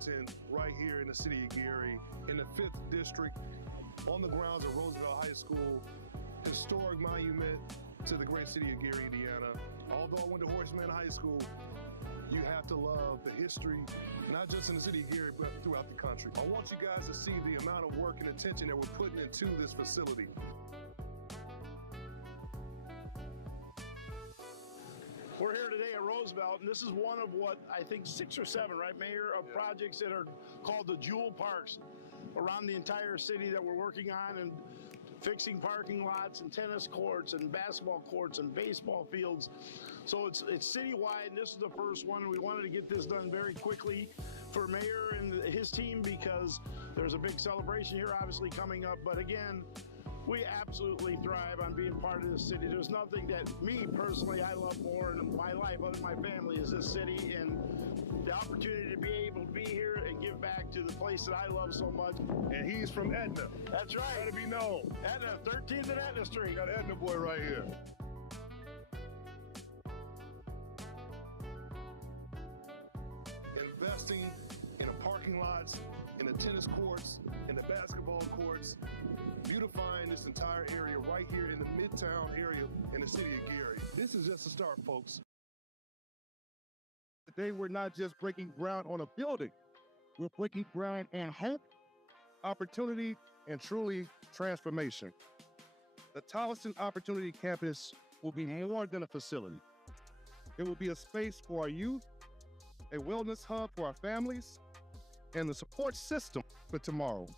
Mountain right here in the city of Gary, in the 5th District, on the grounds of Roosevelt High School, historic monument to the great city of Gary, Indiana. Although I went to Horace Mann High School, you have to love the history, not just in the city of Gary, but throughout the country. I want you guys to see the amount of work and attention that we're putting into this facility. We're here today at Roosevelt, and this is one of what I think 6 or 7, right, Mayor, of projects that are called the Jewel Parks around the entire city that we're working on, and fixing parking lots and tennis courts and basketball courts and baseball fields. So it's citywide, and this is the first one. We wanted to get this done very quickly for Mayor and his team because there's a big celebration here obviously coming up. But again, we absolutely thrive on being part of this city. There's nothing that me personally I love more in my life other than my family is this city, and the opportunity to be able to be here and give back to the place that I love so much. And he's from Etna. That's right. Gotta be known. Etna, 13th and Etna Street. Got Etna boy right here. Investing in the parking lots, in the tennis courts, in the basketball courts, beautifying this entire area right here in the Midtown area in the city of Gary. This is just a start, folks. Today, we're not just breaking ground on a building. We're breaking ground on hope, opportunity, and truly transformation. The Tolleson Opportunity Campus will be more than a facility. It will be a space for our youth, a wellness hub for our families, and the support system for tomorrow.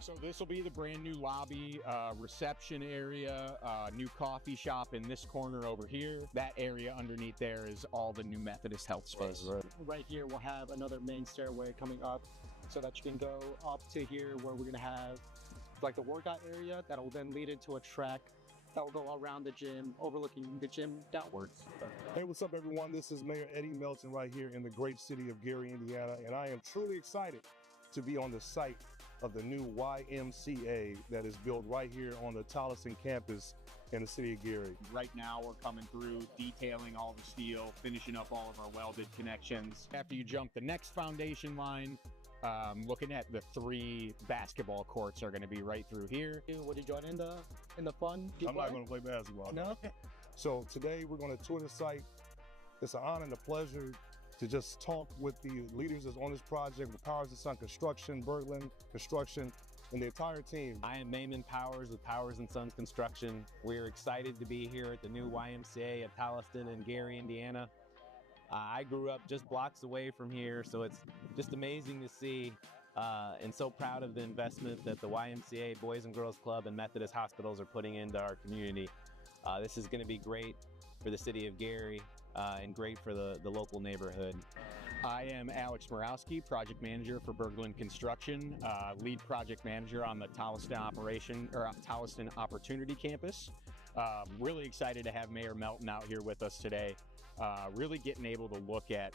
So this will be the brand new lobby, reception area, new coffee shop in this corner over here. That area underneath there is all the new Methodist Health space. Right here we'll have another main stairway coming up so that you can go up to here where we're gonna have like the workout area that will then lead into a track that will go around the gym, overlooking the gym downwards. Hey, what's up everyone? This is Mayor Eddie Melton right here in the great city of Gary, Indiana, and I am truly excited to be on the site of the new YMCA that is built right here on the Tolleson campus in the city of Gary. Right now we're coming through, detailing all the steel, finishing up all of our welded connections. After you jump the next foundation line, looking at the 3 basketball courts are going to be right through here. Would you join in the fun? I'm not going to play basketball. No? So today we're going to tour the site. It's an honor and a pleasure to just talk with the leaders that's on this project, with Powers & Son Construction, Berglund Construction, and the entire team. I am Maimon Powers with Powers & Sons Construction. We're excited to be here at the new YMCA at Tolleson in Gary, Indiana. I grew up just blocks away from here, so it's just amazing to see and so proud of the investment that the YMCA, Boys and Girls Club, and Methodist Hospitals are putting into our community. This is going to be great for the city of Gary and great for the local neighborhood. I am Alex Morawski, project manager for Berglund Construction, lead project manager on the Tolleson Opportunity Campus. Really excited to have Mayor Melton out here with us today. Really getting able to look at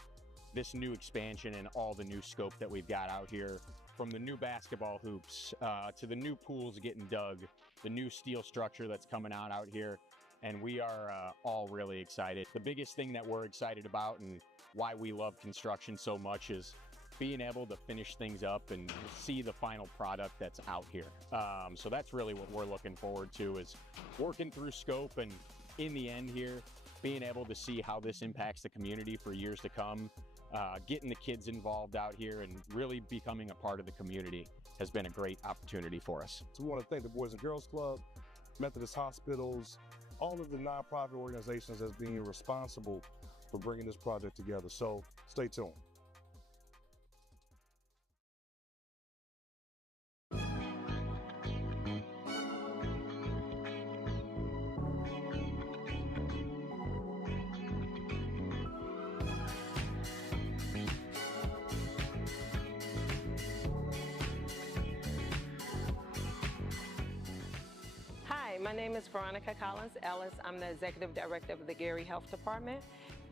this new expansion and all the new scope that we've got out here, from the new basketball hoops to the new pools getting dug, the new steel structure that's coming out here. And we are all really excited. The biggest thing that we're excited about and why we love construction so much is being able to finish things up and see the final product that's out here. So that's really what we're looking forward to, is working through scope and in the end here, being able to see how this impacts the community for years to come. Getting the kids involved out here and really becoming a part of the community has been a great opportunity for us. So we want to thank the Boys and Girls Club, Methodist Hospitals, all of the nonprofit organizations that's being responsible for bringing this project together. So stay tuned. Hi, my name is Veronica Collins Ellis. I'm the Executive Director of the Gary Health Department,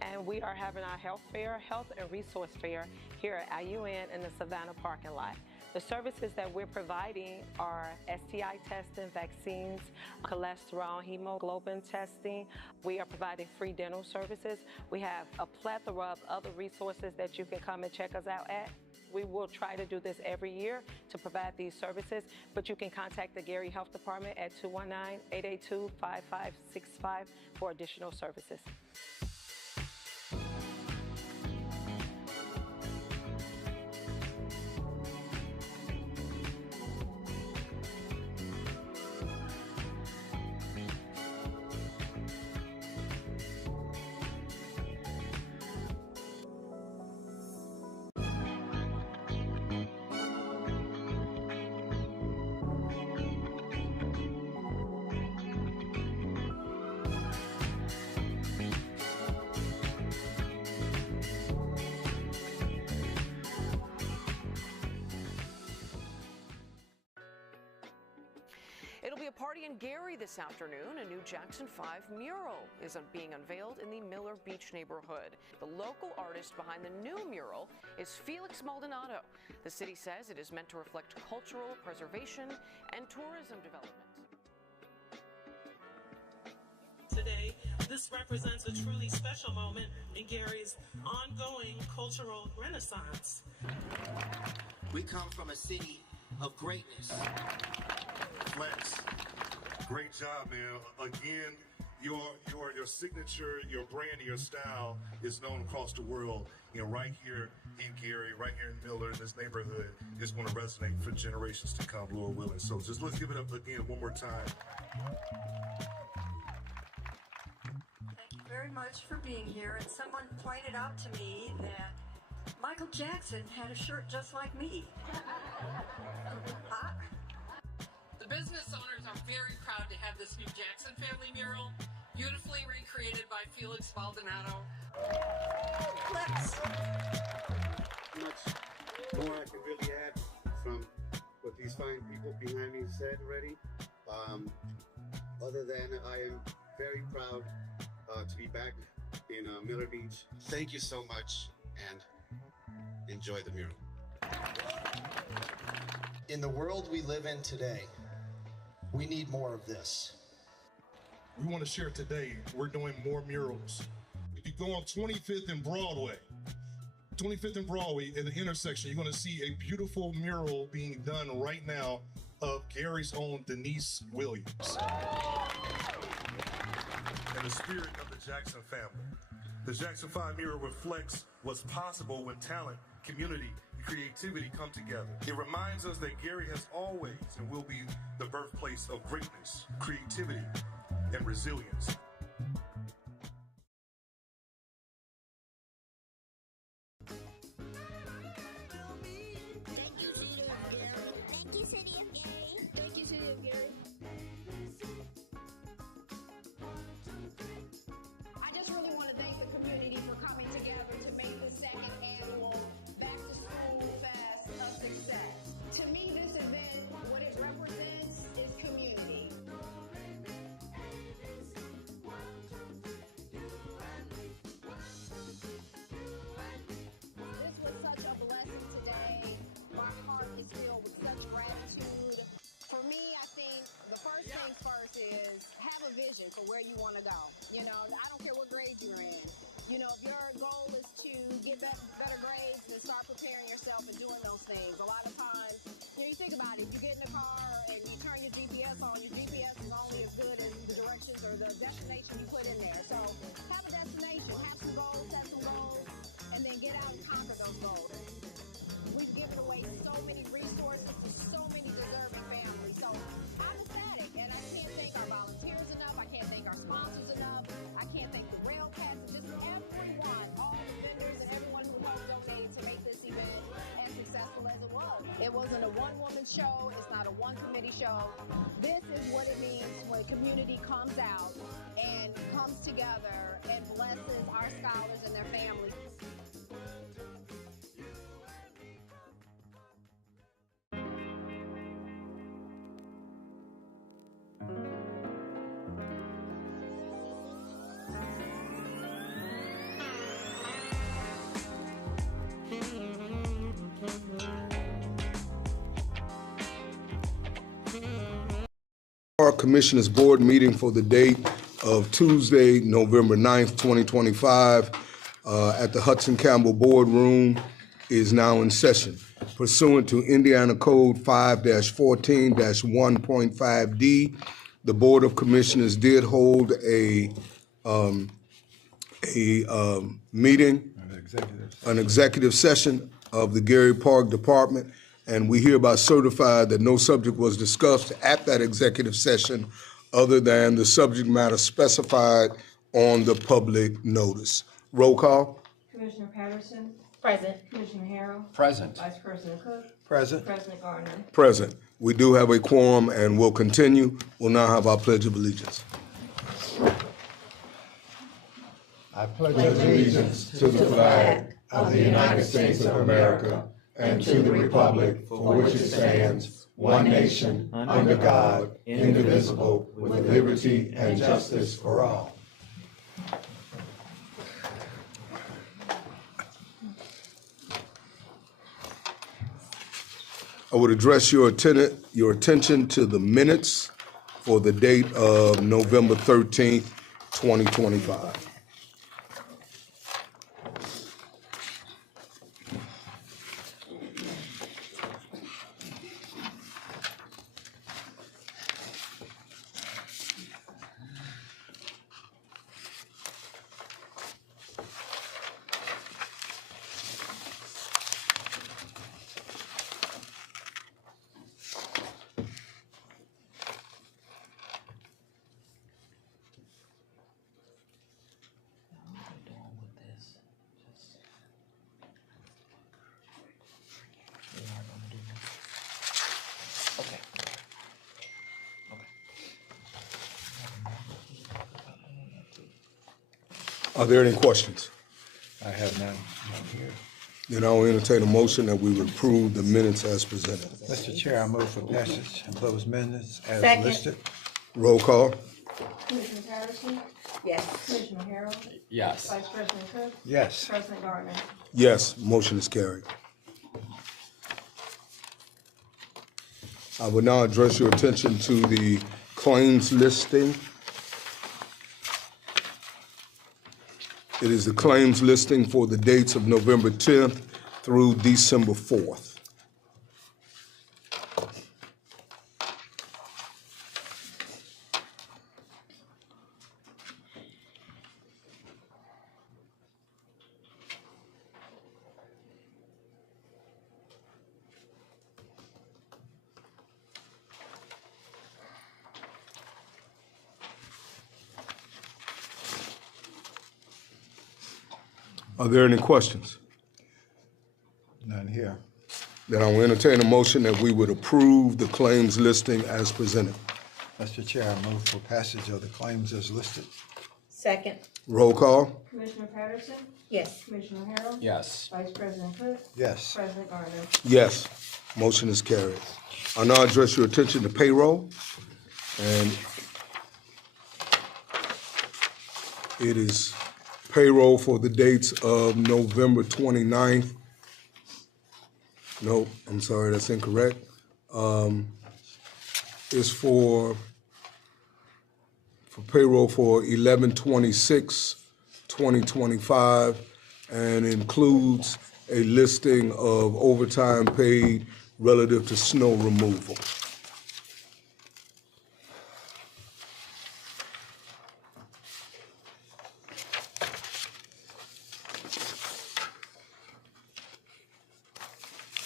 and we are having our health fair, health and resource fair here at IUN in the Savannah parking lot. The services that we're providing are STI testing, vaccines, cholesterol, hemoglobin testing. We are providing free dental services. We have a plethora of other resources that you can come and check us out at. We will try to do this every year to provide these services, but you can contact the Gary Health Department at 219-882-5565 for additional services. It'll be a party in Gary this afternoon. A new Jackson 5 mural is being unveiled in the Miller Beach neighborhood. The local artist behind the new mural is Felix Maldonado. The city says it is meant to reflect cultural preservation and tourism development. Today, this represents a truly special moment in Gary's ongoing cultural renaissance. We come from a city of greatness. Flex, great job, man. Again, your signature, your brand, your style is known across the world. You know, right here in Gary, right here in Miller, in this neighborhood, is going to resonate for generations to come, Lord willing. So just let's give it up again one more time. Thank you very much for being here. And someone pointed out to me that Michael Jackson had a shirt just like me. Huh? The business owners are very proud to have this new Jackson family mural, beautifully recreated by Felix Maldonado. Flex. Much more I can really add from what these fine people behind me said already. Other than I am very proud to be back in Miller Beach. Thank you so much and enjoy the mural. In the world we live in today, we need more of this. We want to share today, we're doing more murals. If you go on 25th and Broadway, 25th and Broadway in the intersection, you're going to see a beautiful mural being done right now of Gary's own Denise Williams. In the spirit of the Jackson family, the Jackson 5 mural reflects what's possible when talent, community, and creativity come together. It reminds us that Gary has always and will be the birthplace of greatness, creativity, and resilience. Thank you, City of Gary. Thank you, City of Gary. Thank you, City of Gary. I just really want to thank the community for coming together to make the second annual Back to School Fest a success. To me, this event, what it represents is community. This was such a blessing today. My heart is filled with such gratitude. For me, I think the first thing first is have a vision for where you want to go. You know, I don't care what grade you're in. You know, if your goal is to get better grades, then start preparing yourself and doing those things. A lot of times, you know, you think about it, you get in the car and you turn your GPS on, your GPS is only as good as the directions or the destination you put in there. So have a destination, have some goals, set some goals, and then get out and conquer those goals. We've given away so many resources to so many deserving families. So I'm ecstatic, and I can't thank our volunteers enough. I can't thank our sponsors enough. I can't thank the rail cats, and just everyone, all the vendors and everyone who helped donate to make this event as successful as it was. It wasn't a one-woman show. It's not a one-committee show. This is what it means when a community comes out and comes together and blesses our scholars and their families. Park Commissioners Board meeting for the date of Tuesday, November 9th, 2025, at the Hudson Campbell Boardroom is now in session. Pursuant to Indiana Code 5-14-1.5D, the Board of Commissioners did hold a meeting, an executive session of the Gary Park Department, and we hereby certify that no subject was discussed at that executive session other than the subject matter specified on the public notice. Roll call. Commissioner Patterson. Present. Commissioner Harrell. Present. Vice President Cook. Present. President Gardner. Present. We do have a quorum and will continue. We'll now have our Pledge of Allegiance. I pledge allegiance to the flag of the United States of America and to the republic for which it stands, one nation, under God, indivisible, with liberty and justice for all. I would address your attention to the minutes for the date of November 13th, 2025. Are there any questions? I have none. Then I'll entertain a motion that we would approve the minutes as presented. Mr. Chair, I move for passage of those minutes as Second. listed. Roll call. Commissioner Patterson. Yes. Commissioner Harrell. Yes. Vice President Cook. Yes. President Gardner. Yes, motion is carried. I will now address your attention to the claims listing. It is the claims listing for the dates of November 10th through December 4th. Are there any questions? None here. Then I will entertain a motion that we would approve the claims listing as presented. Mr. Chair, I move for passage of the claims as listed. Second. Roll call. Commissioner Patterson. Yes. Commissioner Harrell. Yes. Vice President Cook. Yes. President Gardner. Yes, motion is carried. I now address your attention to payroll. And it is payroll for the dates of November 29th. No, I'm sorry, that's incorrect. It's for payroll for 11/26/2025 and includes a listing of overtime paid relative to snow removal.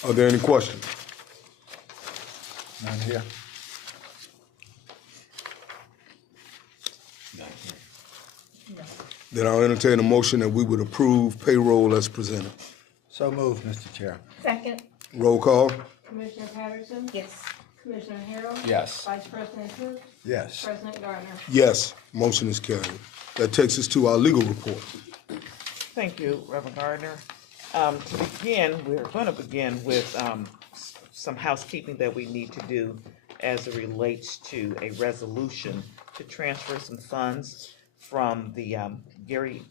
Are there any questions? None here. Then I'll entertain a motion that we would approve payroll as presented. So moved, Mr. Chair. Second. Roll call. Commissioner Patterson. Yes. Commissioner Harrell. Yes. Vice President Cook. Yes. President Gardner. Yes, motion is carried. That takes us to our legal report. Thank you, Reverend Gardner. To begin, we're going to begin with some housekeeping that we need to do as it relates to a resolution to transfer some funds from the Gary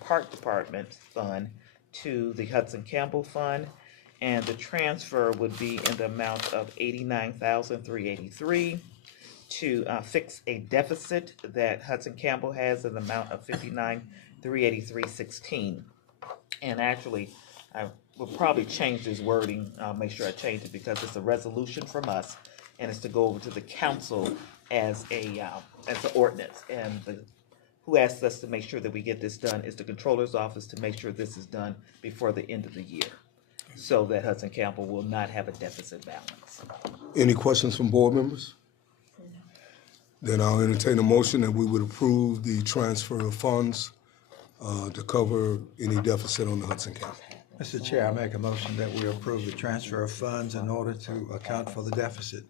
Park Department Fund to the Hudson Campbell Fund, and the transfer would be in the amount of $89,383 to fix a deficit that Hudson Campbell has in the amount of $59,383.16. And actually, I will probably change this wording. I'll make sure I change it because it's a resolution from us, and it's to go over to the council as an ordinance. And who asked us to make sure that we get this done is the Controller's Office, to make sure this is done before the end of the year, so that Hudson Campbell will not have a deficit balance. Any questions from board members? Then I'll entertain a motion that we would approve the transfer of funds to cover any deficit on the Hudson County. Mr. Chair, I make a motion that we approve the transfer of funds in order to account for the deficit.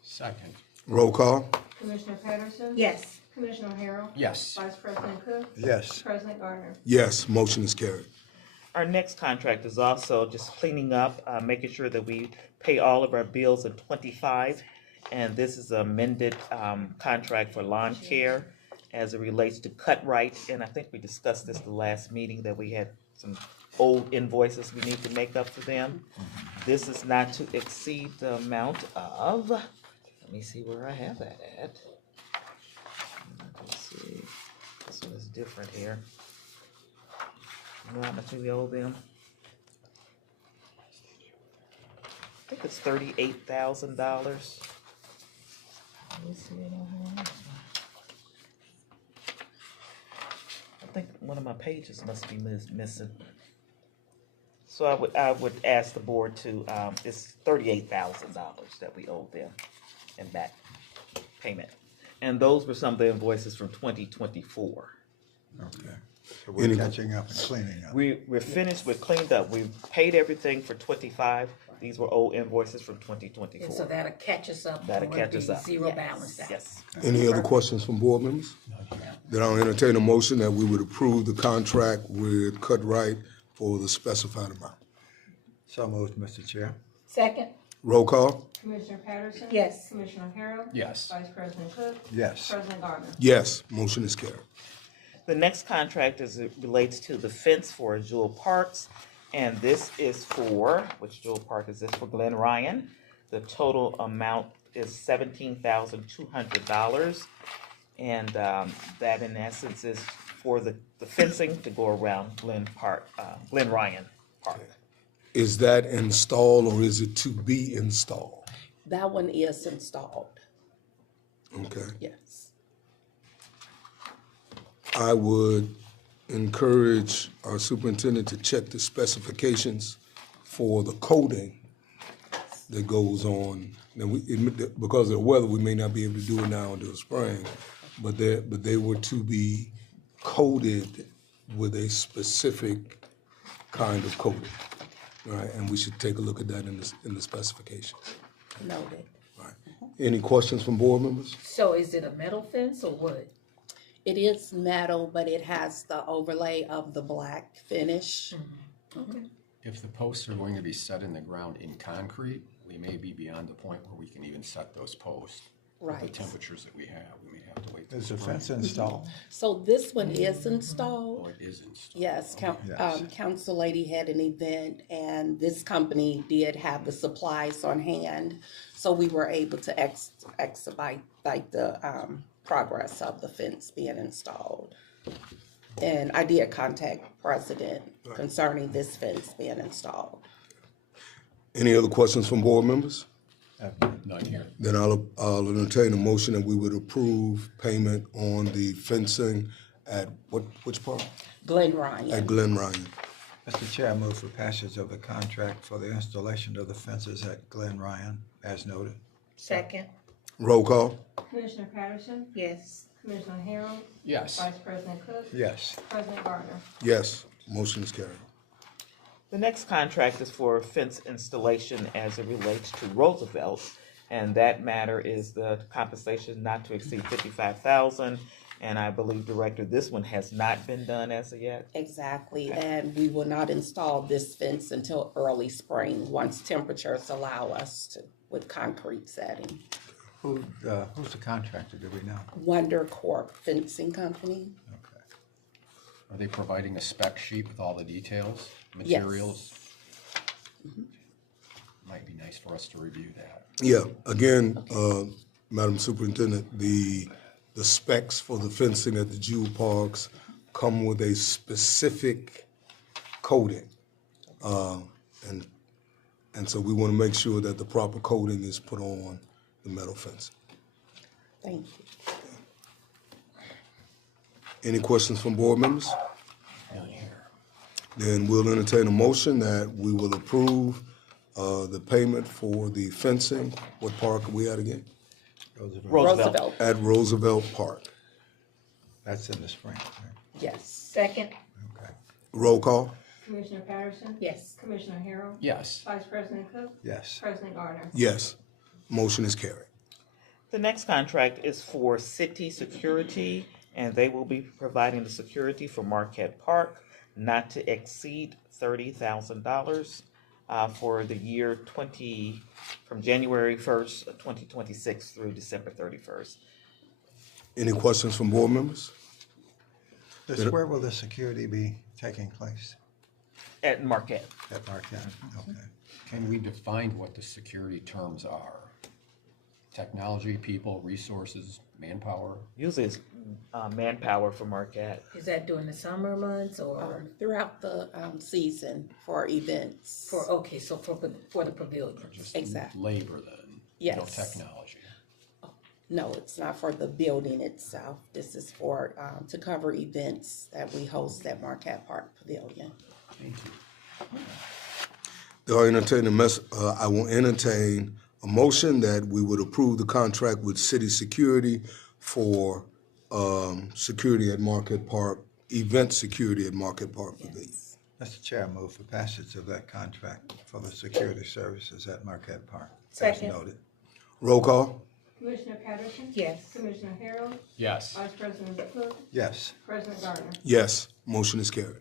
Second. Roll call. Commissioner Patterson? Yes. Commissioner Harrell? Yes. Vice President Cook? Yes. President Gardner? Yes, motion is carried. Our next contract is also just cleaning up, making sure that we pay all of our bills in 25. And this is an amended contract for lawn care as it relates to Cut-Right. And I think we discussed this the last meeting, that we had some old invoices we need to make up for them. This is not to exceed the amount of, let me see where I have that at. Let's see, this one is different here. You know how much we owe them? I think it's $38,000. Let me see it on here. I think one of my pages must be missing. So I would ask the board to, it's $38,000 that we owe them in back payment. And those were some of the invoices from 2024. Okay. So we're catching up and cleaning up. We're finished with cleaned up. We've paid everything for 25. These were old invoices from 2024. And so that'll catch us up. That'll when catch we us up. Zero balance out. Yes. Any other questions from board members? Then I'll entertain a motion that we would approve the contract with Cut-Right for the specified amount. So moved, Mr. Chair. Second. Roll call. Commissioner Patterson? Yes. Commissioner Harrell? Yes. Vice President Cook? Yes. President Gardner? Yes, motion is carried. The next contract relates to the fence for Jewel Parks, and this is for, which Jewel Park is this, for Glen Ryan. The total amount is $17,200, and that in essence is for the fencing to go around Glen Ryan Park. Is that installed or is it to be installed? That one is installed. Okay. Yes. I would encourage our superintendent to check the specifications for the coating that goes on. Now, because of the weather, we may not be able to do it now until spring, but they were to be coated with a specific kind of coating, right? And we should take a look at that in the specifications. Noted. Right. Any questions from board members? So is it a metal fence or wood? It is metal, but it has the overlay of the black finish. Okay. If the posts are going to be set in the ground in concrete, we may be beyond the point where we can even set those posts. Right. With the temperatures that we have, we may have to wait. Is the fence installed? So this one is installed. Oh, it is installed. Yes, Yes. Council Lady had an event, and this company did have the supplies on hand, so we were able to expedite the progress of the fence being installed. And I did contact President concerning this fence being installed. Any other questions from board members? None here. Then I'll entertain a motion that we would approve payment on the fencing at which part? Glen Ryan. At Glen Ryan. Mr. Chair, I move for passage of the contract for the installation of the fences at Glen Ryan, as noted. Second. Roll call. Commissioner Patterson? Yes. Commissioner Harrell? Yes. Vice President Cook? Yes. President Gardner? Yes, motion is carried. The next contract is for fence installation as it relates to Roosevelt, and that matter is the compensation not to exceed $55,000. And I believe, Director, this one has not been done as of yet. Exactly, and we will not install this fence until early spring, once temperatures allow us to, with concrete setting. Who's the contractor, do we know? Wonder Corp Fencing Company. Are they providing a spec sheet with all the details, Yes. materials? Might be nice for us to review that. Yeah, again, Madam Superintendent, the specs for the fencing at the Jewel Parks come with a specific coating. And so we want to make sure that the proper coating is put on the metal fencing. Thank you. Any questions from board members? Then we'll entertain a motion that we will approve the payment for the fencing. What park are we at again? Roosevelt. At Roosevelt Park. That's in the spring, right? Yes. Second. Roll call? Commissioner Patterson? Yes. Commissioner Harrell? Yes. Vice President Cook? Yes. President Gardner? Yes. Motion is carried. The next contract is for city security, and they will be providing the security for Marquette Park not to exceed $30,000 for the year from January 1st, 2026 through December 31st. Any questions from board members? Where will the security be taking place? At Marquette. At Marquette, okay. Can we define what the security terms are? Technology, people, resources, manpower? Usually it's manpower for Marquette. Is that during the summer months or? Throughout the season for events. So for the pavilion? Just Exactly. labor then? Yes. No technology? No, it's not for the building itself. This is for, to cover events that we host at Marquette Park Pavilion. Thank you. I will entertain a motion that we would approve the contract with city security for security at Marquette Park, event security at Marquette Park Pavilion. Mr. Chair, I move for passage of that contract for the security services at Marquette Park. Second. As noted. Roll call? Commissioner Patterson? Yes. Commissioner Harrell? Yes. Vice President Cook? Yes. President Gardner? Yes. Motion is carried.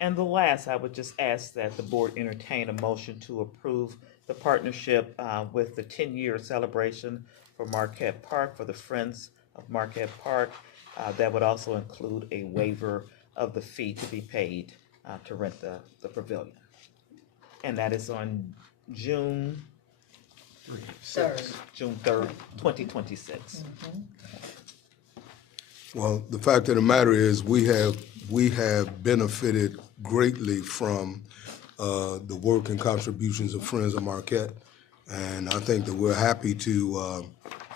And the last, I would just ask that the board entertain a motion to approve the partnership with the 10-year celebration for Marquette Park for the Friends of Marquette Park. That would also include a waiver of the fee to be paid to rent the pavilion. And that is on June 3rd, 2026. Well, the fact of the matter is we have benefited greatly from the work and contributions of Friends of Marquette. And I think that we're happy to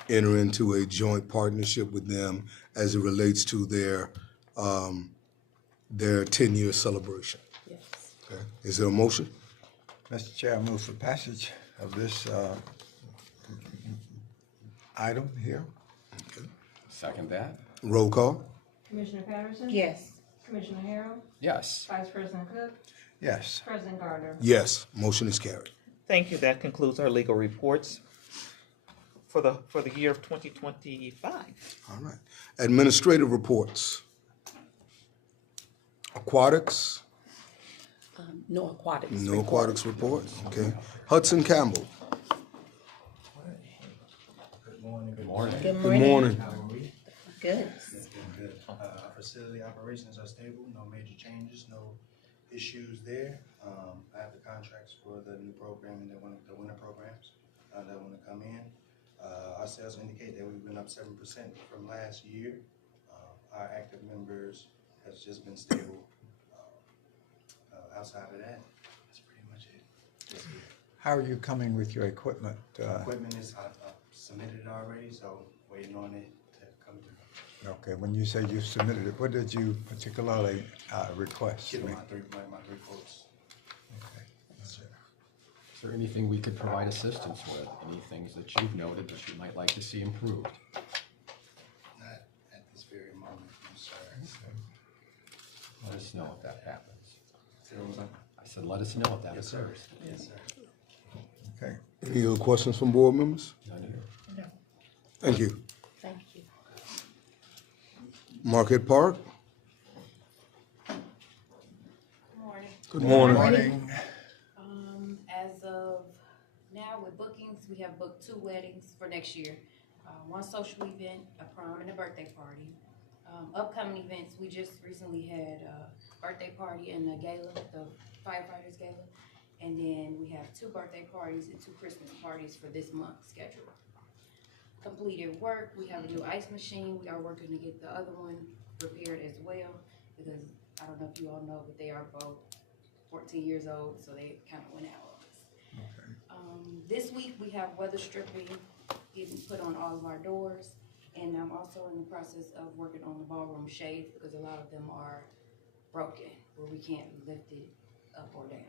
enter into a joint partnership with them as it relates to their 10-year celebration. Yes. Okay. Is there a motion? Mr. Chair, I move for passage of this item here. Okay. Second that? Roll call? Commissioner Patterson? Yes. Commissioner Harrell? Yes. Vice President Cook? Yes. President Gardner? Yes. Motion is carried. Thank you. That concludes our legal reports for the year of 2025. All right. Administrative reports. Aquatics? No aquatics. No report. aquatics report. Okay. Hudson Campbell? Good morning. Good morning. Good Good morning. How are we? Good. Good. Our facility operations are stable, no major changes, no issues there. I have the contracts for the new program and the winter programs that want to come in. Our sales indicate that we've been up 7% from last year. Our active members has just been stable. Outside of that, that's pretty much it. How are you coming with your equipment? Equipment is I've submitted it already, so waiting on it to come through. Okay, when you say you submitted it, what did you particularly request? Get my three quotes. Okay. Is there anything we could provide assistance with? Any things that you've noted that you might like to see improved? Not at this very moment, I'm sorry. Let us know if that happens. Say what was that? I said, let us know if that Yes, sir. occurs. Yes, sir. Okay. Any other questions from board members? None here. No. Thank you. Thank you. Marquette Park? Morning. Good morning. Morning. As of now with bookings, we have booked 2 weddings for next year. One social event, a prom and a birthday party. Upcoming events, we just recently had a birthday party and a gala, the firefighters gala. And then we have 2 birthday parties and 2 Christmas parties for this month scheduled. completed work. We have a new ice machine. We are working to get the other one repaired as well, because I don't know if you all know, but they are both 14 years old, so they kind of went out on us. This week we have weather stripping getting put on all of our doors, and I'm also in the process of working on the ballroom shades, because a lot of them are broken where we can't lift it up or down.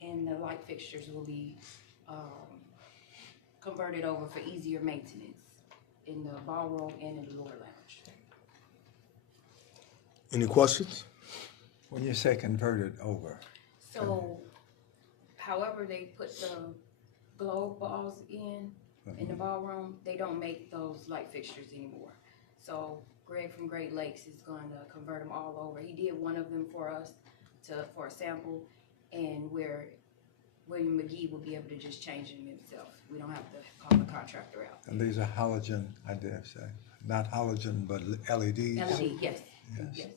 And the light fixtures will be converted over for easier maintenance in the ballroom and in the lower lounge. Any questions? When you say converted over? So, however they put the globe balls in the ballroom, they don't make those light fixtures anymore. So Greg from Great Lakes is going to convert them all over. He did one of them for us for a sample, and where William McGee will be able to just change them himself. We don't have to call the contractor out. And these are halogen, I dare say. Not halogen, but LEDs? LED, yes. Yes.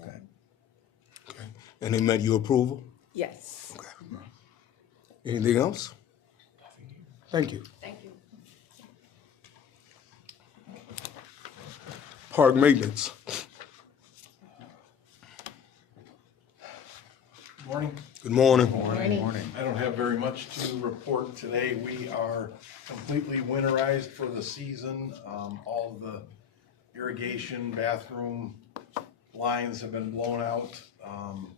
Okay. And they met your approval? Yes. Okay. Anything else? Thank you. Thank you. Park maintenance. Morning. Good morning. Morning. I don't have very much to report today. We are completely winterized for the season. All of the irrigation, bathroom lines have been blown out.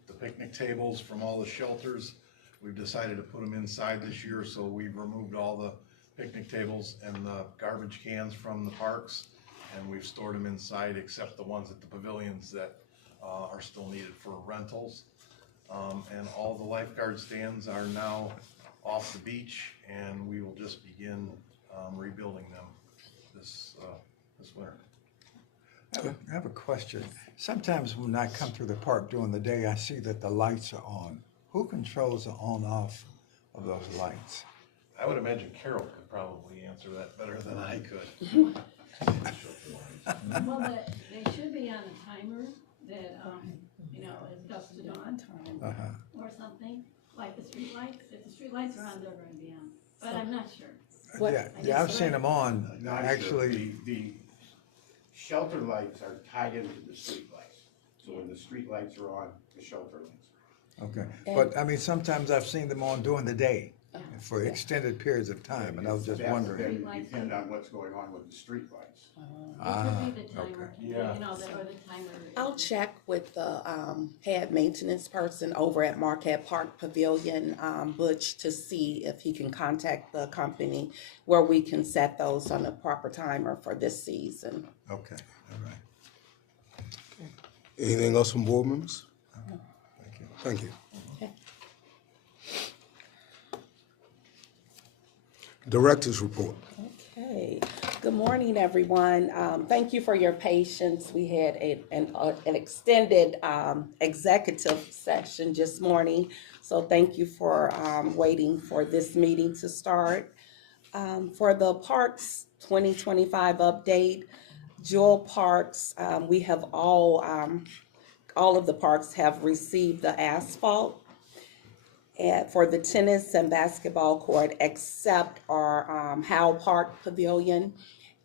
The picnic tables from all the shelters, we've decided to put them inside this year, so we've removed all the picnic tables and the garbage cans from the parks, and we've stored them inside except the ones at the pavilions that are still needed for rentals. And all the lifeguard stands are now off the beach, and we will just begin rebuilding them this winter. I have a question. Sometimes when I come through the park during the day, I see that the lights are on. Who controls the on-off of those lights? I would imagine Carol could probably answer that better than I could. Well, they should be on a timer that, is dusk to dawn time or something, like the street lights. If the street lights are on, they're going to be on, but I'm not sure. Yeah, I've seen them on, actually. The shelter lights are tied into the street lights. So when the street lights are on, the shelter lights. Okay, but I mean, sometimes I've seen them on during the day for extended periods of time, and I was just wondering. That depend on what's going on with the street lights. It could be the timer, Yeah. or the timer. I'll check with the head maintenance person over at Marquette Park Pavilion, Butch, to see if he can contact the company where we can set those on a proper timer for this season. Okay, all right. Anything else from board members? Thank you. Okay. Director's report. Okay. Good morning, everyone. Thank you for your patience. We had an extended executive session this morning, so thank you for waiting for this meeting to start. For the Parks 2025 update, Jewel Parks, we have all of the parks have received the asphalt for the tennis and basketball court, except our Howell Park Pavilion.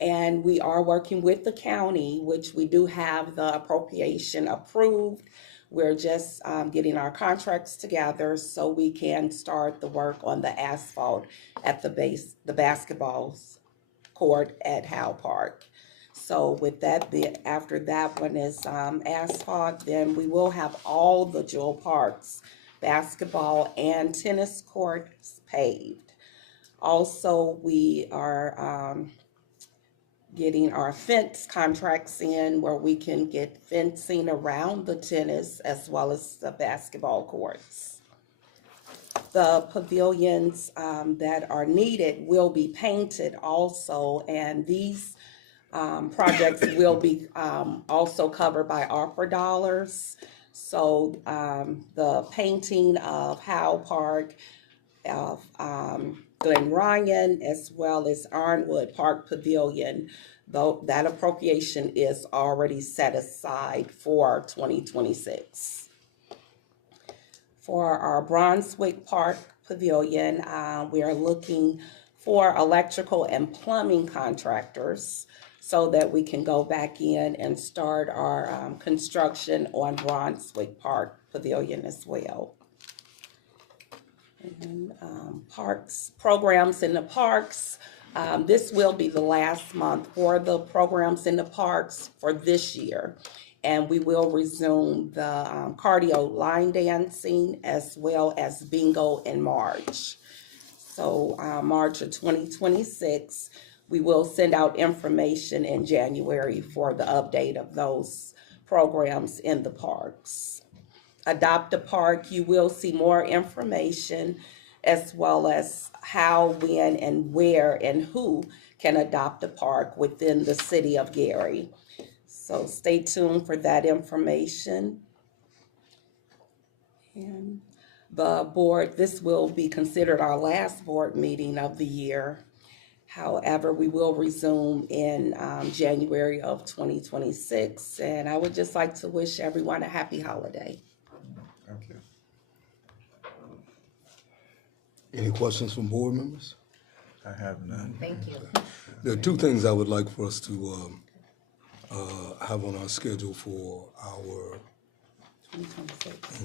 And we are working with the county, which we do have the appropriation approved. We're just getting our contracts together so we can start the work on the asphalt at the basketball court at Howell Park. So with that, after that one is asphalt, then we will have all the Jewel Parks basketball and tennis courts paved. Also, we are getting our fence contracts in where we can get fencing around the tennis as well as the basketball courts. The pavilions that are needed will be painted also, and these projects will be also covered by ARPA dollars. So the painting of Howell Park, of Glen Ryan, as well as Ironwood Park Pavilion, though that appropriation is already set aside for 2026. For our Brunswick Park Pavilion, we are looking for electrical and plumbing contractors so that we can go back in and start our construction on Brunswick Park Pavilion as well. And parks, programs in the parks. This will be the last month for the programs in the parks for this year. And we will resume the cardio line dancing as well as bingo in March. So March of 2026, we will send out information in January for the update of those programs in the parks. Adopt a Park, you will see more information as well as how, when, and where, and who can adopt a park within the city of Gary. So stay tuned for that information. And the board, this will be considered our last board meeting of the year. However, we will resume in January of 2026. And I would just like to wish everyone a happy holiday. Thank you. Any questions from board members? I have none. Thank you. There are two things I would like for us to have on our schedule for our 2026.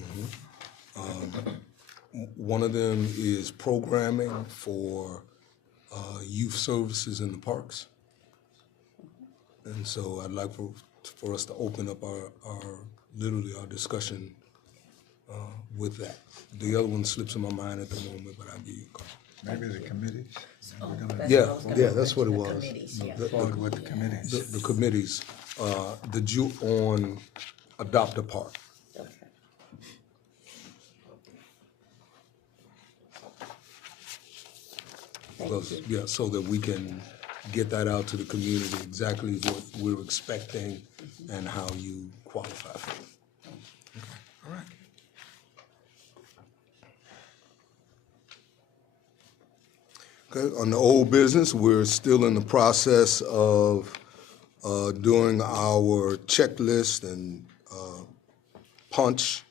One of them is programming for youth services in the parks. And so I'd like for us to open up our discussion with that. The other one slips in my mind at the moment, but I'll give you a call. Maybe the committees? Yeah, that's what it was. What the committees? The committees, on Adopt a Park. Yeah, so that we can get that out to the community, exactly what we're expecting and how you qualify for it. All right. Okay, on the old business, we're still in the process of doing our checklist and punch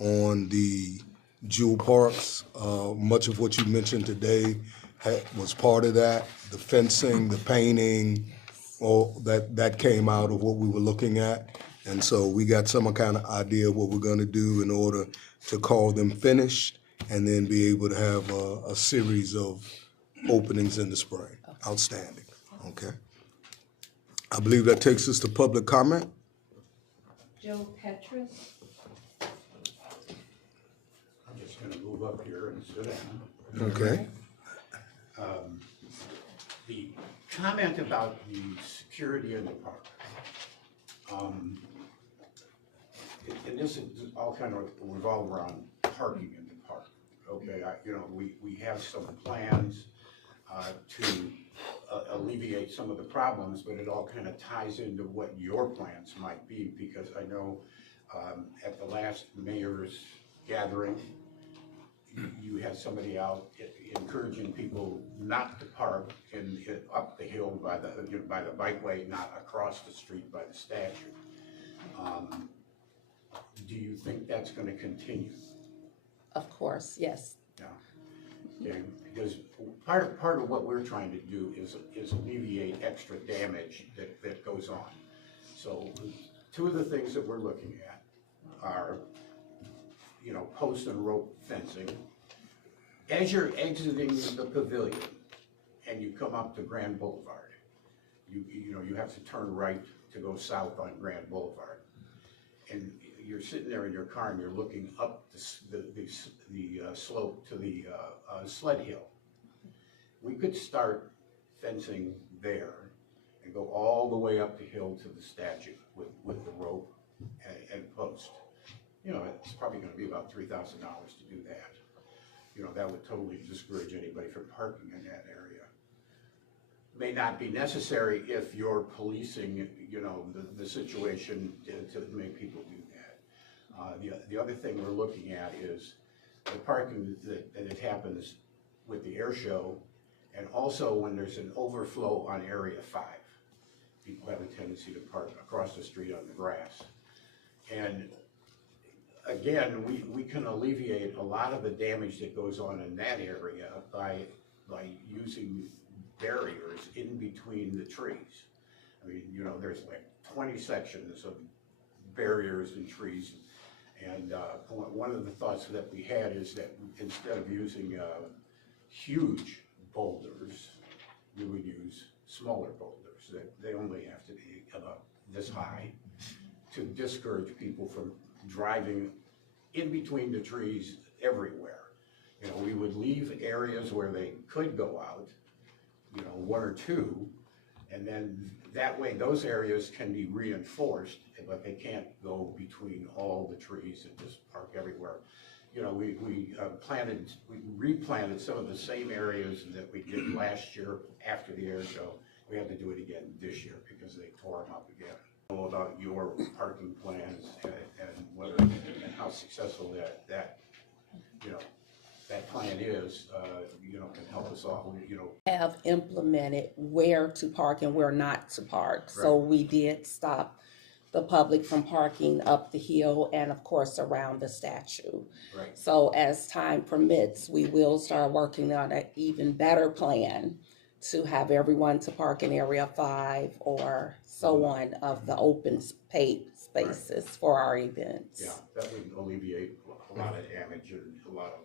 on the jewel parks. Much of what you mentioned today was part of that. The fencing, the painting, all that came out of what we were looking at. And so we got some kind of idea of what we're gonna do in order to call them finished and then be able to have a series of openings in the spring. Outstanding, okay. I believe that takes us to public comment. Joe Petrus. I'm just gonna move up here and sit down. Okay. The comment about the security in the park. And this is all kind of revolve around parking in the park. Okay, we have some plans to alleviate some of the problems, but it all kind of ties into what your plans might be, because I know at the last mayor's gathering, you had somebody out encouraging people not to park up the hill by the bikeway, not across the street by the statue. Do you think that's going to continue? Of course, yes. Yeah. Okay. Because part of what we're trying to do is alleviate extra damage that goes on. So two of the things that we're looking at are, post and rope fencing. As you're exiting the pavilion and you come up to Grand Boulevard, you have to turn right to go south on Grand Boulevard. And you're sitting there in your car and you're looking up the slope to the sled hill. We could start fencing there and go all the way up the hill to the statue with the rope and post. It's probably going to be about $3,000 to do that. That would totally discourage anybody from parking in that area. May not be necessary if you're policing, the situation to make people do that. The other thing we're looking at is the parking that it happens with the air show, and also when there's an overflow on Area 5. People have a tendency to park across the street on the grass. And again, we can alleviate a lot of the damage that goes on in that area by by using barriers in between the trees. I mean, you know, there's like 20 sections of barriers and trees. And one of the thoughts that we had is that instead of using huge boulders, we would use smaller boulders. That they only have to be about this high to discourage people from driving in between the trees everywhere. You know, we would leave areas where they could go out, you know, one or two, and then that way those areas can be reinforced, but they can't go between all the trees and just park everywhere. You know, we replanted some of the same areas that we did last year after the air show. We have to do it again this year because they tore them up again. Know about your parking plans and whether and how successful that you know, that plan is, you know, can help us all, you know. Have implemented where to park and where not to park. So we did stop the public from parking up the hill and of course around the statue. Right. So as time permits, we will start working on an even better plan to have everyone to park in Area 5 or so on of the open spaces for our events. Yeah, that would alleviate a lot of damage and a lot of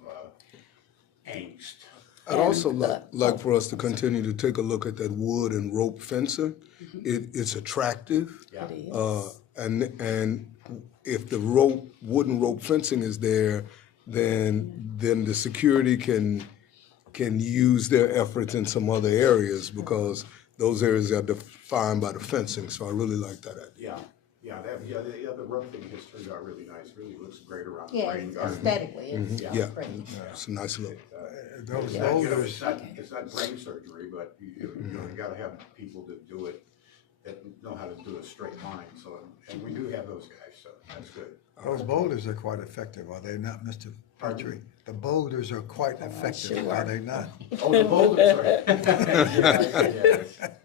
angst. I'd also like for us to continue to take a look at that wood and rope fencing. It's attractive. Yeah. It is. And if the wooden rope fencing is there, then the security can use their efforts in some other areas because those areas are defined by the fencing. So I really like that idea. Yeah, the roofing has turned out really nice. Really looks great around the Yeah, rain garden. aesthetically, it's Yeah, great. it's a nice look. Those You know, boulders, it's not brain surgery, but you know, you gotta have people to do it that know how to do a straight line. So, and we do have those guys, so that's good. those boulders are quite effective, are they not, Mr. Petrie? The boulders are quite effective, are they not? Oh, the boulders are.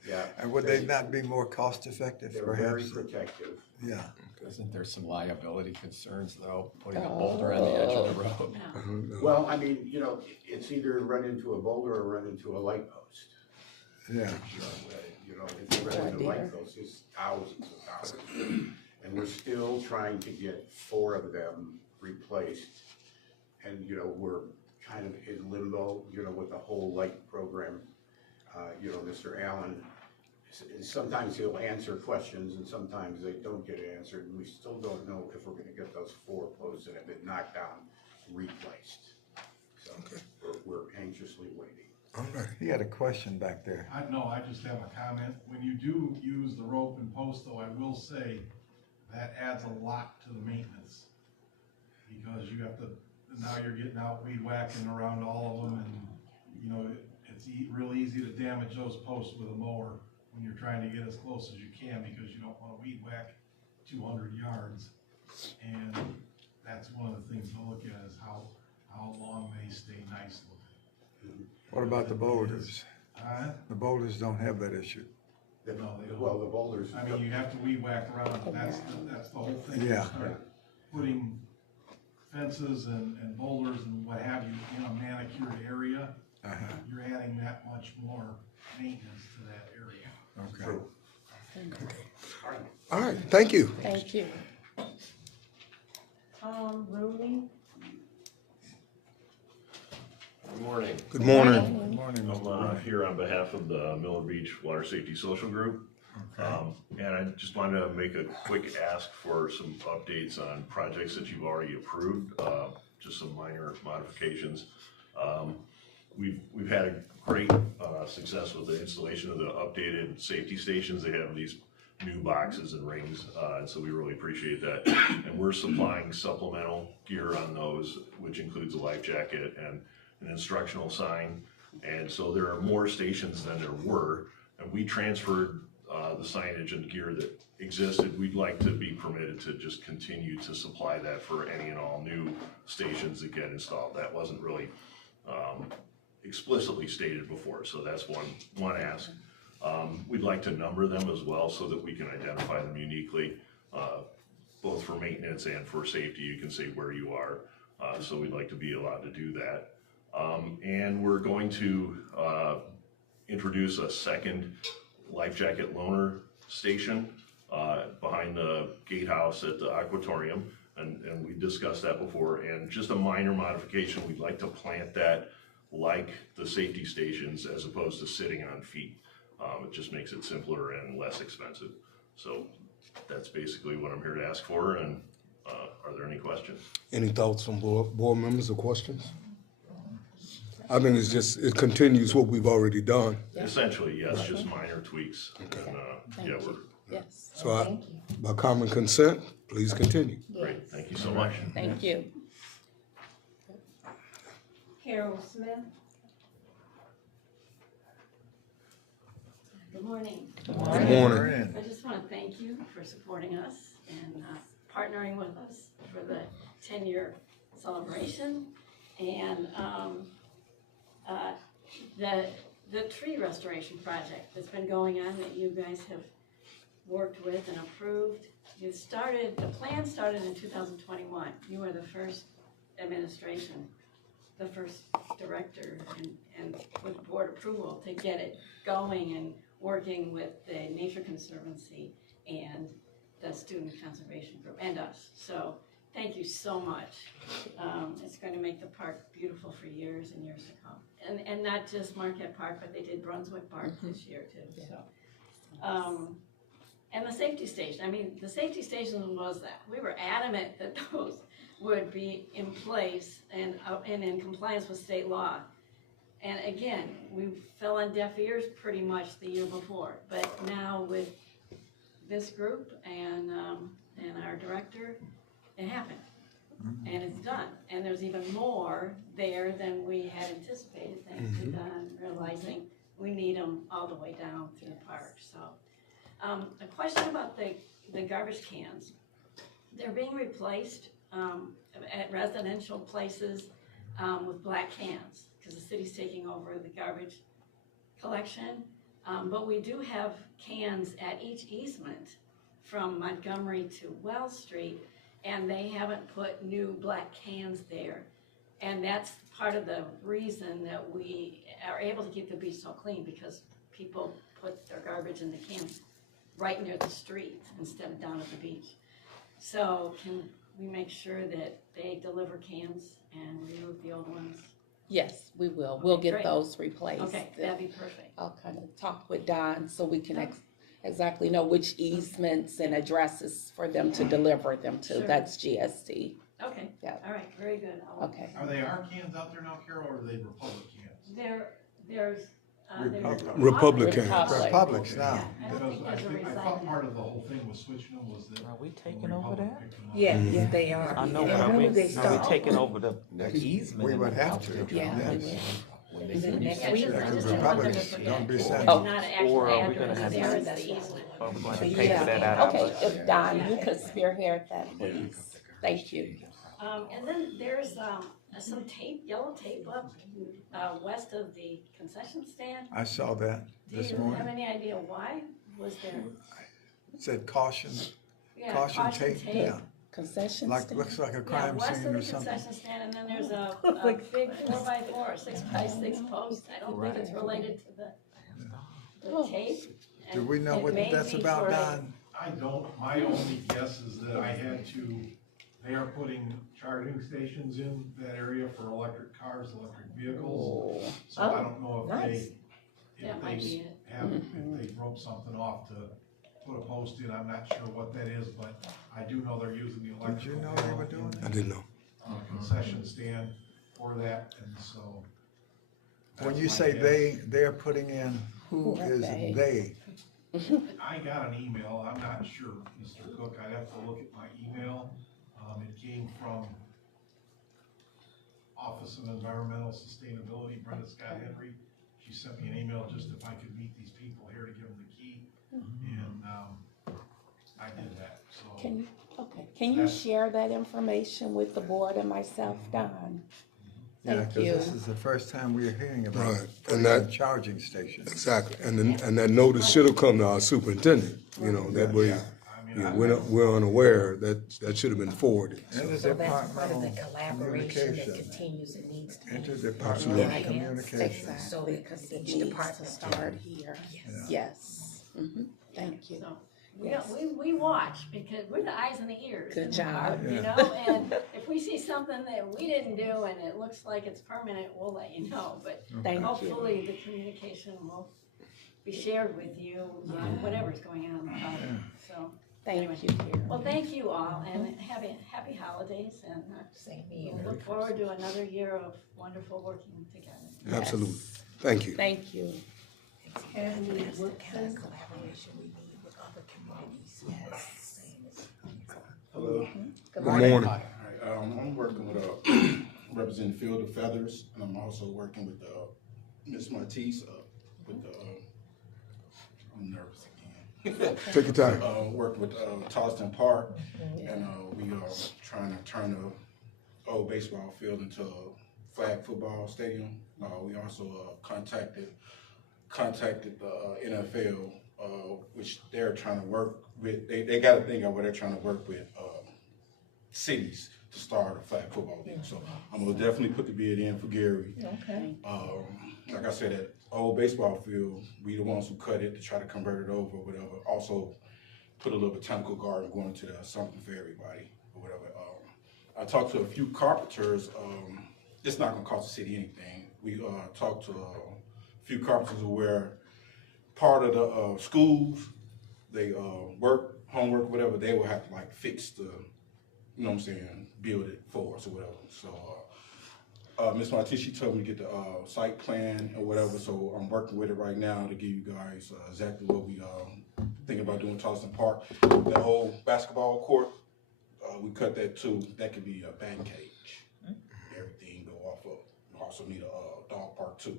Yeah. And would they not be more cost effective, They're very perhaps? protective. Yeah. Isn't there some liability concerns though, putting a boulder on the edge of the road? Well, I mean, you know, it's either run into a boulder or run into a light post. Yeah. You know, if you run into light posts, it's thousands of dollars. And we're still trying to get 4 of them replaced. And, you know, we're kind of in limbo, you know, with the whole light program. You know, Mr. Allen, sometimes he'll answer questions and sometimes they don't get answered. And we still don't know if we're gonna get those 4 posts that have been knocked down replaced. So we're anxiously waiting. All right. He had a question back there. No, I just have a comment. When you do use the rope and post though, I will say that adds a lot to the maintenance. Because you have to, now you're getting out weed whacking around all of them and, you know, it's real easy to damage those posts with a mower when you're trying to get as close as you can because you don't want to weed whack 200 yards. And that's one of the things to look at is how long they stay nice looking. What about the boulders? The boulders don't have that issue. No, they don't. Well, the boulders. I mean, you have to weed whack around, that's the whole thing. Yeah. Start putting fences and boulders and what have you in a manicured area, you're adding that much more maintenance to that area. Okay. True. All right, thank you. Thank you. Tom Rooney. Good morning. Good morning. Good morning, Mr. I'm Brown. here on behalf of the Miller Beach Water Safety Social Group. And I just wanted to make a quick ask for some updates on projects that you've already approved, just some minor modifications. We've had a great success with the installation of the updated safety stations. They have these new boxes and rings, and so we really appreciate that. And we're supplying supplemental gear on those, which includes a life jacket and an instructional sign. And so there are more stations than there were, and we transferred the signage and gear that existed. We'd like to be permitted to just continue to supply that for any and all new stations that get installed. That wasn't really explicitly stated before, so that's one ask. We'd like to number them as well so that we can identify them uniquely, both for maintenance and for safety. You can say where you are, so we'd like to be allowed to do that. And we're going going to introduce a second life jacket loaner station behind the gatehouse at the Aquatorium, and we discussed that before. And just a minor modification, we'd like to plant that like the safety stations as opposed to sitting on feet. It just makes it simpler and less expensive. So that's basically what I'm here to ask for. And are there any questions? Any thoughts from board members or questions? I think it continues what we've already done. Essentially, yes, just minor tweaks. And, yeah, we're Yes. So by common consent, please continue. great. Thank you so much. Thank you. Carol Smith. Good morning. Good morning. I just want to thank you for supporting us and partnering with us for the 10-year celebration. And the tree restoration project that's been going on that you guys have worked with and approved. The plan started in 2021. You were the first administration, the first director, and with board approval to get it going and working with the Nature Conservancy and the Student Conservation Group and us. So thank you so much. It's going to make the park beautiful for years and years to come. And not just Marquette Park, but they did Brunswick Park this year too. So, and the safety station. I mean, the safety station was that. We were adamant that those would be in place and in compliance with state law. And again, we fell on deaf ears pretty much the year before. But now with this group and our director, it happened. And it's done. And there's even more there than we had anticipated, thanks to Don realizing we need them all the way down through the park. So, a question about the garbage cans. They're being replaced at residential places with black cans because the city's taking over the garbage collection. But we do have cans at each easement from Montgomery to Wells Street, and they haven't put new black cans there. And that's part of the reason that we are able to keep the beach so clean, because people put their garbage in the cans right near the street instead of down at the beach. So can we make sure that they deliver cans and remove the old ones? Yes, we will. Okay, We'll get great. those replaced. Okay, that'd be perfect. I'll kind of talk with Don so we can exactly know which easements and addresses for them to deliver them to. Sure. That's GSD. Okay, Yeah. all right, very good. Okay. Are they our cans out there now, Carol, or are they Republic cans? There's Republican. Republics now. I don't think there's a I thought recycling. part of the whole thing with switching them was that. Are we taking over that? Yes, yes, they are. I know, Yeah, but when are they we start? taking over the easement? We would have to. Yeah. Yes. And then next I week, just- I Because just didn't want them to Republics forget. don't be It's sent. not an actual Or are we gonna address, have there to- is the easement. Or we're going to pay for that out of Okay, if Don, you could spearhead that, please. Thank you. And then there's some tape, yellow tape up west of the concession stand. I saw that Do this you have morning. any idea why was there? It said caution, Yeah, caution tape, yeah. Concession Like, stand? looks like a Yeah, crime west scene of or the something. concession stand, and then there's a big 4x4, 6x6 post. I don't think it's related to the tape. Do we know And what it may that's be about, for- Don? I don't, my only guess is that I had to, they are putting charging stations in that area for electric cars, electric vehicles. So I don't know if nice. That might be it. if they broke something off to put a post in, I'm not sure what that is, but I do know they're using the Did you electrical know they panel were doing in I didn't know. concession stand for that, and so. When that's you my say guess. they're putting in, who Who are is they? they? I got an email, I'm not sure, Mr. Cook, I'd have to look at my email. It came from Office of Environmental Sustainability, Brenda Scott Henry. She sent me an email just if I could meet these people here to give them the key, and, I did that, so. Can you That's- share that information with the board and myself, Don? Yeah, Thank because you. this is the first time we're hearing about Right, putting and in that- charging stations. Exactly. And that notice should have come to our superintendent, you know, that way, Yeah, we're unaware that should have been forwarded. So that's part of the collaboration that continues and needs to be. Interdepartmental communication. Exactly, because each department start here. Yes. Thank you. So, we watch because we're the eyes and the ears. Good job. You know, and if we see something that we didn't do and it looks like it's permanent, we'll let you know. But Thank you. hopefully the communication will be shared with you, whatever's going on in the project. So Thank you. well, thank you all, and happy holidays, and Same here. we'll look forward to another year of wonderful working together. Absolutely. Thank you. Thank you. And what kind of collaboration we need with other communities, yes. Hello. Good morning. Hi, I'm working with representing Field of Feathers, and I'm also working with Ms. Matisse with the. I'm nervous again. Take your time. Working with Charleston Park, and we are trying to turn the old baseball field into a flag football stadium. We also contacted the NFL, which they're trying to work with. They got a thing where they're trying to work with cities to start a flag football league. So I'm gonna definitely put the bid in for Gary. Okay. Like I said, that old baseball field, we the ones who cut it to try to convert it over, or whatever. Also, put a little botanical garden going to something for everybody, or whatever. I talked to a few carpenters. It's not gonna cost the city anything. We talked to a few carpenters where part of the schools, they work, homework, whatever, they will have to like fix the, you know what I'm saying, build it for us or whatever. So Ms. Martis, she told me to get the site plan or whatever, so I'm working with it right now to give you guys exactly what we thinking about doing Charleston Park. The old basketball court, we cut that too. That could be a batting cage. Everything go off of. We also need a dog park too.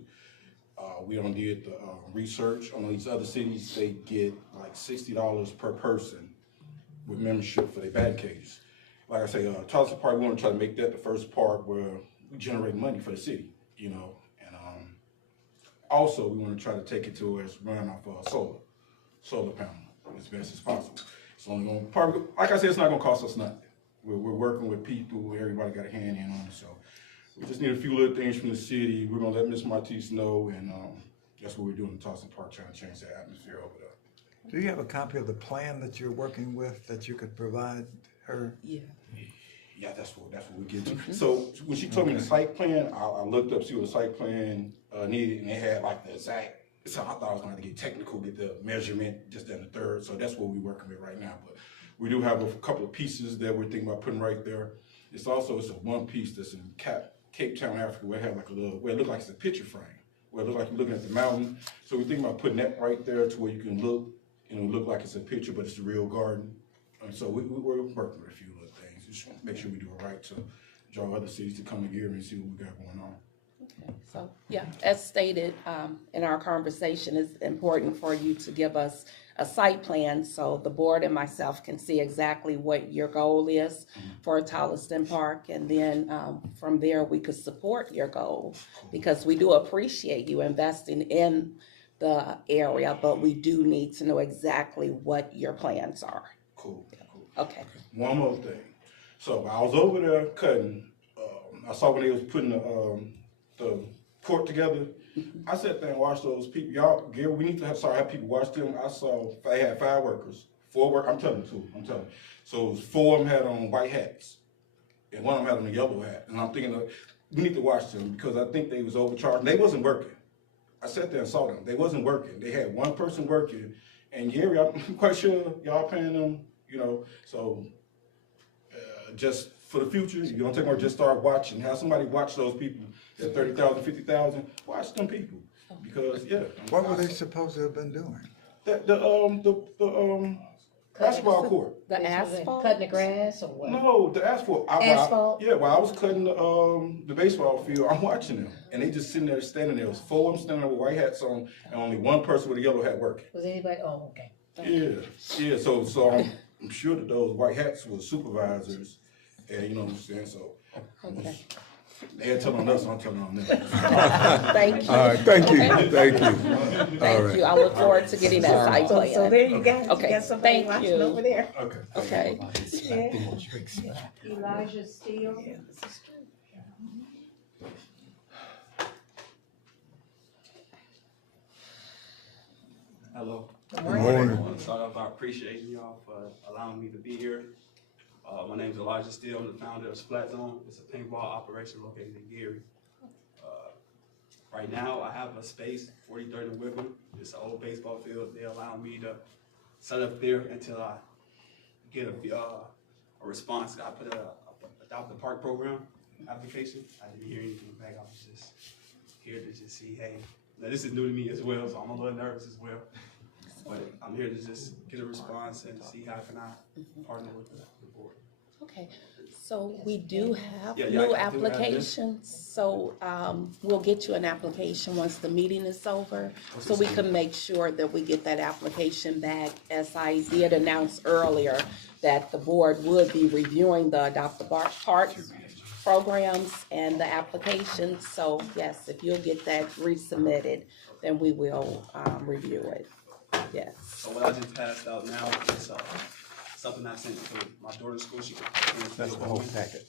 We done did the research on these other cities. They get like $60 per person with membership for their batting cages. Like I say, Charleston Park, we want to try to make that the first park where we generate money for the city, you know. And also, we want to try to take it to where it's running off solar panel as best as possible. It's only going to, probably, like I said, it's not going to cost us nothing. We're working with people, everybody got a hand in on it, so we just need a few little things from the city. We're going to let Ms. Martis know, and that's what we're doing in Charleston Park, trying to change the atmosphere over there. Do you have a copy of the plan that you're working with that you could provide her? Yeah, that's what we get to. So when she told me the site plan, I looked up, see what the site plan needed, and they had like the exact. So I thought I was going to get technical, get the measurement, just in the third. So that's what we're working with right now. But we do have a couple of pieces that we're thinking about putting right there. It's a one piece that's in Cape Town, Africa, where it had like a little, where it looked like it's a picture frame, where it looked like you're looking at the mountain. So we're thinking about putting that right there to where you can look, look like it's a picture, but it's a real garden. And so we're working with a few little things. Just make sure we do it right to draw other cities to come together and see what we got going on. Okay, so yeah, as stated in our conversation, it's important for you to give us a site plan so the board and myself can see exactly what your goal is for Charleston Park, and then from there we could support your goal, because we do appreciate you investing in the area, but we do need to know exactly what your plans are. Cool. Okay. One more thing. So I was over there cutting. I saw when they was putting the court together. I sat there and watched those people. Y'all, Gary, we need to have people watch them. I saw they had 5 workers, 4 workers. I'm telling you. So 4 of them had on white hats, and 1 of them had on a yellow hat. And I'm thinking, we need to watch them because I think they was overcharged. They wasn't working. I sat there and saw them. They wasn't working. They had 1 person working, and Gary, I'm quite sure y'all paying them. So just for the future, you don't take more. Just start watching. Have somebody watch those people. That 30,000, 50,000. Watch them people, because What were they supposed to have been doing? The basketball court. The asphalt? Cutting the grass or what? No, the asphalt. Asphalt? While I was cutting the baseball field, I'm watching them, and they just sitting there, standing there. It was 4 of them standing there with white hats on, and only 1 person with a yellow hat working. Was anybody? Oh, okay. Yeah. So I'm sure that those white hats were supervisors, and you know what I'm saying. So Okay. They're telling us, I'm telling on them. Thank you. All right, thank you, Okay. thank you. All Thank right. you. I look forward to getting that site So, plan. so there you go. You Okay, got somebody thank watching you. over there. Okay. Elijah Steele. Hello. Good morning. I want to start off by appreciating y'all for allowing me to be here. My name is Elijah Steele. I'm the founder of Splat Zone. It's a paintball operation located in Gary. Right now, I have a space, 43rd and Whitman. It's an old baseball field. They allow me to set up there until I get a response. I put a Adopt the Park program application. I didn't hear anything back. I was just here to just see, hey, now this is new to me as well, so I'm a little nervous as well. But I'm here to just get a response and see how can I partner with the board. Okay, so we do have Yeah, I new do have this. applications, so we'll get you an application once the meeting is over, so we can make sure that we get that application back. As I did announce earlier, that the board would be reviewing the Adopt the Park programs and the applications, so yes, if you'll get that resubmitted, then we will review it, yes. So what I just passed out now is something I sent to my daughter's school. She That's the whole packet.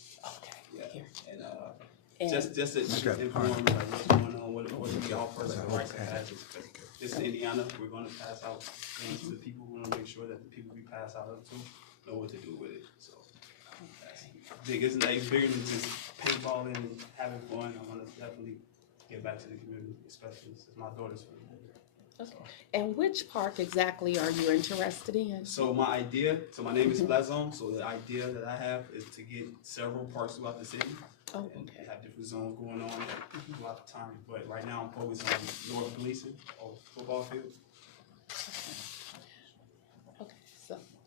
Yeah, and just to inform like what's going on, what we offer, like the rights and passes. This is Indiana. We're going to pass out things to the people. We want to make sure that the people we pass out to know what to do with it. So big, it's bigger than just paintballing and having fun. I want to definitely get back to the community, especially since my daughter's from here. Okay. And which park exactly are you interested in? So my name is Splat Zone, so the idea that I have is to get several parks throughout the city. And have different zones going on throughout the time. But right now I'm focused on North Gleason, or football field.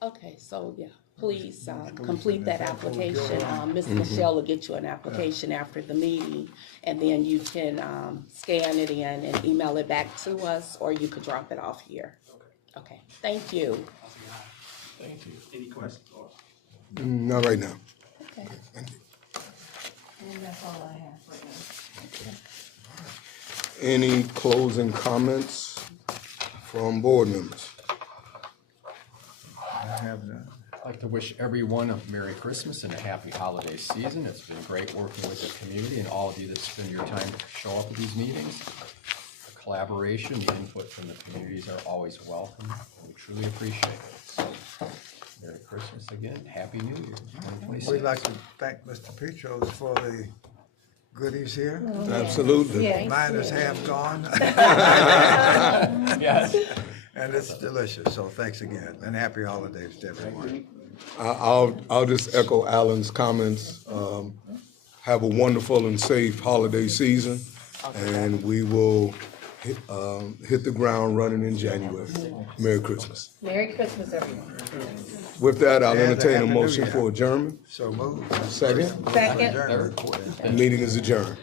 Okay, so yeah, please complete that application. Ms. Michelle will get you an application after the meeting, and then you can scan it in and email it back to us, or you could drop it off here. Okay, thank you. Thank you. Any questions? Not right now. Okay. And that's all I have for now. Any closing comments from board members? I have none. I'd like to wish everyone a Merry Christmas and a Happy Holiday season. It's been great working with the community and all of you that spend your time to show up at these meetings. The collaboration, the input from the communities are always welcome. We truly appreciate it. So, Merry Christmas again. Happy New Year, 2026. We'd like to thank Mr. Petros for the goodies here. Absolutely. Yeah. Mine is half gone. Yes. And it's delicious, so thanks again, and happy holidays to everyone. I'll just echo Alan's comments. Have a wonderful and safe holiday season, and we will hit the ground running in January. Merry Christmas. Merry Christmas, everyone. With that, I'll And entertain a Happy New motion Year. for adjournment. So moved. Second. Second. Meeting is adjourned.